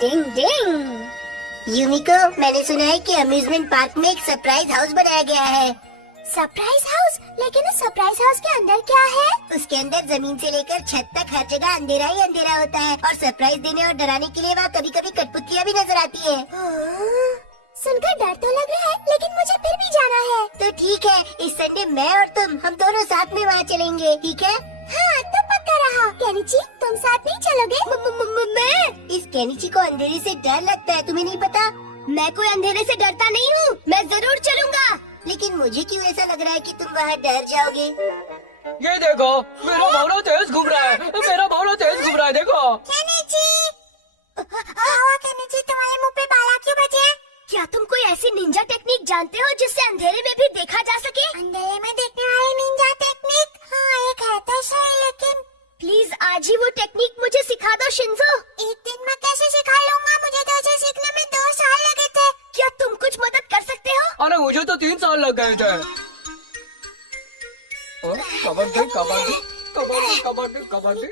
डिंग डिंग। यूमिको, मैंने सुना है कि अम्यूजमेंट पार्क में एक सरप्राइज हाउस बनाया गया है। Surprise house? लेकिन उस सरप्राइज हाउस के अंदर क्या है? उसके अंदर जमीन से लेकर छत तक हर जगह अंधेरा ही अंधेरा होता है और सरप्राइज देने और डराने के लिए वहाँ कभी कभी कठपुतलियाँ भी नजर आती है। सुनकर डर तो लग रहा है, लेकिन मुझे फिर भी जाना है। तो ठीक है, इस संडे मैं और तुम हम दोनों साथ में वहाँ चलेंगे, ठीक है? हाँ, तो पक्का रहा। केनिची, तुम साथ नहीं चलोगे? मैं? इस केनिची को अंधेरे से डर लगता है, तुम्हें नहीं पता? मैं कोई अंधेरे से डरता नहीं हूँ, मैं जरूर चलूंगा। लेकिन मुझे क्यों ऐसा लग रहा है कि तुम वहाँ डर जाओगे? ये देखो, मेरा भावना तेज घूम रहा है, मेरा भावना तेज घूम रहा है, देखो। केनिची, केनिची, तुम्हारे मुँह पे बाला क्यों बचे? क्या तुम कोई ऐसी निंजा टेक्निक जानते हो जिससे अंधेरे में भी देखा जा सके? अंधेरे में देखने वाली निंजा टेक्निक? हाँ, एक है तो सही, लेकिन प्लीज आज ही वो टेक्निक मुझे सिखा दो शिंजो। एक दिन में कैसे सिखा लूंगा? मुझे तो उसे सीखने में 2 साल लगे थे। क्या तुम कुछ मदद कर सकते हो? अरे मुझे तो 3 साल लग गए थे। कबड्डी कबड्डी कबड्डी कबड्डी कबड्डी।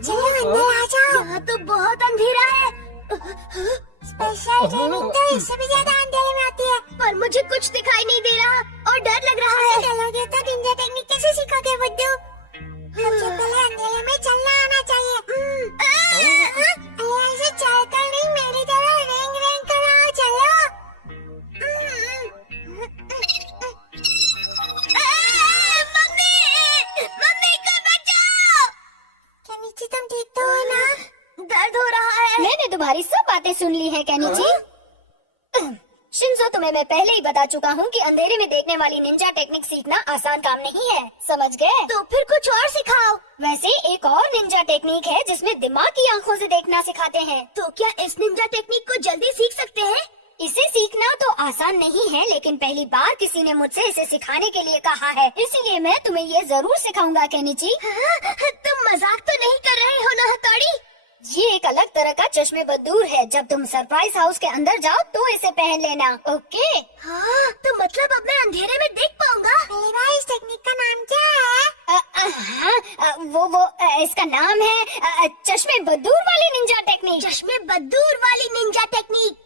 चलो अंदर आ जाओ। यहाँ तो बहुत अंधेरा है। स्पेशल ट्रेनिंग तो इससे भी ज्यादा अंधेरे में आती है। पर मुझे कुछ दिखाई नहीं दे रहा और डर लग रहा है। चलोगे तो निंजा टेक्निक कैसे सीखोगे बुड्ढू? सबसे पहले अंधेरे में चलना आना चाहिए। ऐसे चलकर नहीं, मेरी तरह रेंग रेंग कर आओ, चलो। मम्मी को बचाओ। केनिची, तुम ठीक तो हो ना? दर्द हो रहा है। मैंने तुम्हारी सब बातें सुन ली है केनिची। शिंजो, तुम्हें मैं पहले ही बता चुका हूँ कि अंधेरे में देखने वाली निंजा टेक्निक सीखना आसान काम नहीं है, समझ गए? तो फिर कुछ और सिखाओ। वैसे एक और निंजा टेक्निक है जिसमें दिमाग की आंखों से देखना सिखाते हैं। तो क्या इस निंजा टेक्निक को जल्दी सीख सकते हैं? इसे सीखना तो आसान नहीं है, लेकिन पहली बार किसी ने मुझसे इसे सिखाने के लिए कहा है, इसीलिए मैं तुम्हें ये जरूर सिखाऊंगा केनिची। तुम मजाक तो नहीं कर रहे हो ना हथौड़ी? ये एक अलग तरह का चश्मे बदूर है। जब तुम सरप्राइज हाउस के अंदर जाओ तो इसे पहन लेना, ओके? हाँ, तो मतलब अब मैं अंधेरे में देख पाऊंगा? इस टेक्निक का नाम क्या है? हाँ, वो इसका नाम है चश्मे बदूर वाली निंजा टेक्निक। चश्मे बदूर वाली निंजा टेक्निक।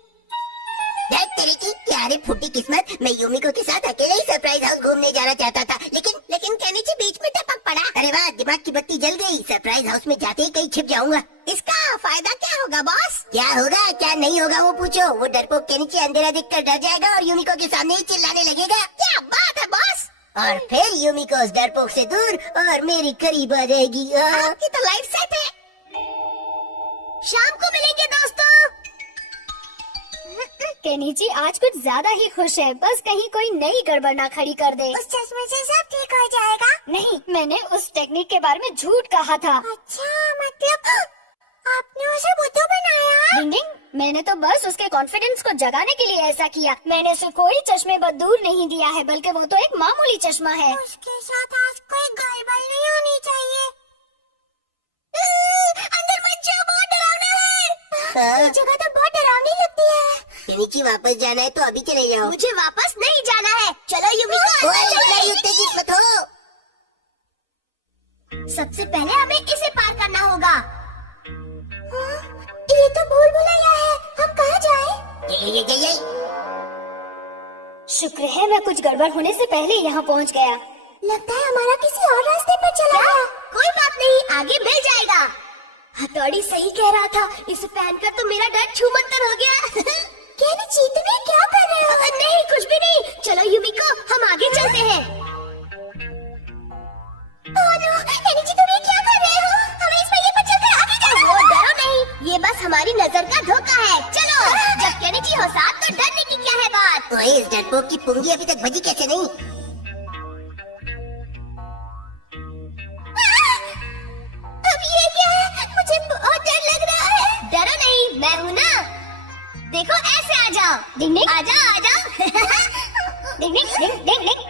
देख तेरी की प्यारी फूटी किस्मत, मैं यूमिको के साथ अकेले ही सरप्राइज हाउस घूमने जाना चाहता था, लेकिन केनिची बीच में टपक पड़ा। अरे वाह, दिमाग की बत्ती जल गई। सरप्राइज हाउस में जाते ही कहीं छिप जाऊंगा। इसका फायदा क्या होगा बॉस? क्या होगा क्या नहीं होगा वो पूछो। वो डरपोक केनिची अंधेरा देखकर डर जाएगा और यूमिको के सामने ही चिल्लाने लगेगा। क्या बात है बॉस? और फिर यूमिको उस डरपोक से दूर और मेरी करीब आ जाएगी। आपकी तो लाइफ सेट है। शाम को मिलेंगे दोस्तों। केनिची आज कुछ ज्यादा ही खुश है, बस कहीं कोई नई गड़बड़ ना खड़ी कर दे। उस चश्मे से सब ठीक हो जाएगा? नहीं, मैंने उस टेक्निक के बारे में झूठ कहा था। अच्छा, मतलब आपने उसे बुद्धू बनाया? डिंग डिंग, मैंने तो बस उसके कॉन्फिडेंस को जगाने के लिए ऐसा किया। मैंने उसे कोई चश्मे बदूर नहीं दिया है, बल्कि वो तो एक मामूली चश्मा है। उसके साथ आज कोई गड़बड़ नहीं होनी चाहिए। अंदर मत जाओ, बहुत डरावना है। ये जगह तो बहुत डरावनी लगती है। केनिची, वापस जाना है तो अभी चले जाओ। मुझे वापस नहीं जाना है, चलो यूमिको। नहीं, उत्तेजित मत हो। सबसे पहले हमें इसे पार करना होगा। ये तो भूल भुलैया है, हम कहाँ जाएं? ये। शुक्र है मैं कुछ गड़बड़ होने से पहले यहाँ पहुँच गया। लगता है हमारा किसी और रास्ते पर चला है। कोई बात नहीं, आगे मिल जाएगा। हथौड़ी सही कह रहा था, इसे पहनकर तो मेरा डर छूमंतर हो गया। केनिची, तुम क्या कर रहे हो? नहीं, कुछ भी नहीं। चलो यूमिको, हम आगे चलते हैं। ओह नो, केनिची, तुम क्या कर रहे हो? हमें इस पहिए पर चलकर आगे जाना होगा। डरो नहीं, ये बस हमारी नजर का धोखा है। चलो, जब केनिची हो साथ तो डरने की क्या है बात। ओए, इस डरपोक की पुंगी अभी तक भजी कैसे नहीं? अब ये क्या है? मुझे बहुत डर लग रहा है। डरो नहीं, मैं हूँ ना। देखो, ऐसे आ जाओ। डिंग डिंग, आ जाओ। डिंग डिंग डिंग डिंग डिंग।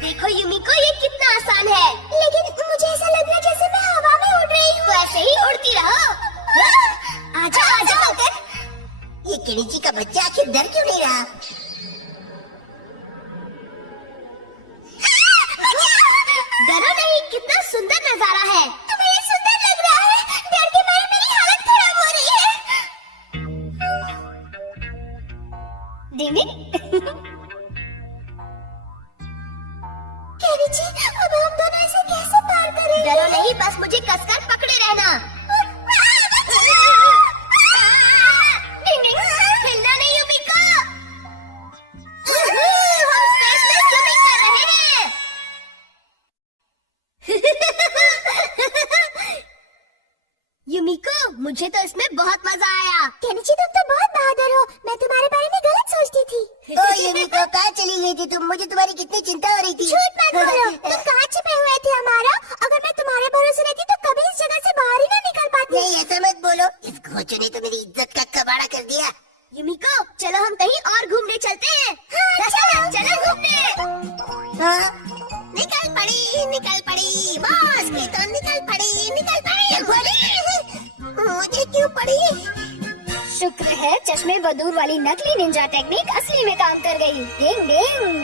देखो यूमिको, ये कितना आसान है। लेकिन मुझे ऐसा लग रहा है जैसे मैं हवा में उड़ रही हूँ। तो ऐसे ही उड़ती रहो। आ जाओ। ये केनिची का बच्चा आखिर डर क्यों नहीं रहा? डरो नहीं, कितना सुंदर नजारा है। तुम्हें ये सुंदर लग रहा है, डर के युमिको, मुझे तो इसमें बहुत मजा आया। केनिची, तुम तो बहुत बहादुर हो। मैं तुम्हारे बारे में गलत सोचती थी। ओ युमिको, कहाँ चली गई थी तुम? मुझे तुम्हारी कितनी चिंता हो रही थी। झूठ मत बोलो। तुम कहाँ छिपे हुए थे हमारा? अगर मैं तुम्हारे भरोसे रहती तो कभी इस जगह से बाहर ही ना निकल पाती। नहीं, ऐसा मत बोलो। इस घोचू ने तो मेरी इज्जत का कबाड़ा कर दिया। युमिको, चलो हम कहीं और घूमने चलते हैं। हाँ, चलो घूमने। हाँ? निकल पड़ी बॉस की तो निकल पड़ी। मुझे क्यों पड़ी? शुक्र है चश्मे बदूर वाली नकली निंजा टेक्निक असली में काम कर गई। डिंग डिंग।